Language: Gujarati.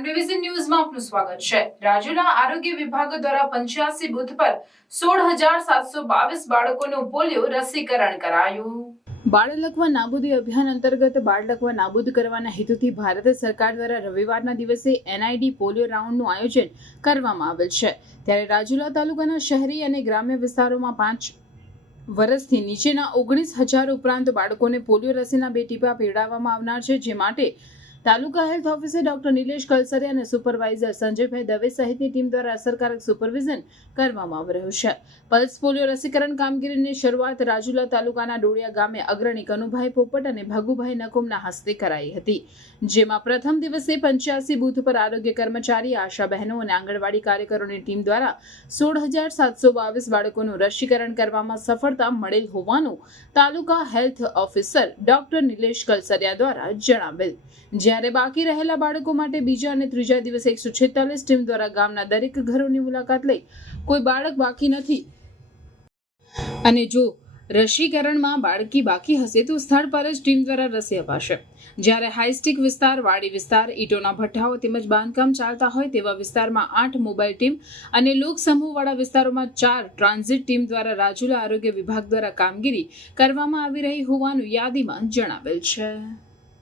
પ્રાઇમ ડિવિઝન ન્યૂઝમાં આપનું સ્વાગત છે। રાજ્યના આરોગ્ય વિભાગ દ્વારા 85 બૂથ પર 16,722 બાળકોનું પોલિયો રસીકરણ કરાયું। બાળ લકવા નાબૂદી અભિયાન અંતર્ગત બાળ લકવા નાબૂદ કરવાના હેતુથી ભારત સરકાર દ્વારા રવિવારના દિવસે એનઆઈડી પોલિયો રાઉન્ડનું આયોજન કરવામાં આવેલ છે। ત્યારે રાજુલા તાલુકાના શહેરી અને ગ્રામ્ય વિસ્તારોમાં 5 વર્ષથી નીચેના 19,000 ઉપરાંત બાળકોને પોલિયો રસીના 2 ટીપા પીવડાવવામાં આવનાર છે, જે માટે taluka health officer doctor Nilesh Kalsariya અને સુપરવાઇઝર સંજયભાઈ દવે સહિતની ટીમ દ્વારા અસરકારક સુપરવિઝન કરવામાં આવી રહ્યું છે। પલ્સ પોલિયો રસીકરણ કામગીરીની શરૂઆત રાજુલા તાલુકાના ડોડિયા ગામે અગ્રણી કનુભાઈ પોપટ અને ભગુભાઈ નકુમના હસ્તે કરાઈ હતી, જેમાં પ્રથમ દિવસે 85 બૂથ પર આરોગ્ય કર્મચારી, આશા બહેનો અને આંગણવાડી કાર્યકરોની ટીમ દ્વારા 16,722 બાળકોનું રસીકરણ કરવામાં સફળતા મળેલ હોવાનું taluka health officer doctor Nilesh Kalsariya દ્વારા જણાવેલ। જ્યારે બાકી રહેલા બાળકો માટે બીજા અને ત્રીજા દિવસે 146 ટીમ દ્વારા ગામના દરેક ઘરોની મુલાકાત લઈ કોઈ બાળક બાકી નથી અને જો રસીકરણમાં બાળકી બાકી હશે તો સ્થળ પર જ ટીમ દ્વારા રસી અપાશે। જ્યારે હાઈસ્ટિક વિસ્તાર, વાડી વિસ્તાર, ઈટોના ભઠ્ઠાઓ તેમજ બાંધકામ ચાલતા હોય તેવા વિસ્તારમાં 8 મોબાઈલ ટીમ અને લોક સમૂહવાળા વિસ્તારોમાં 4 ટ્રાન્ઝિટ ટીમ દ્વારા રાજુલા આરોગ્ય વિભાગ દ્વારા કામગીરી કરવામાં આવી રહી હોવાનું યાદીમાં જણાવેલ છે।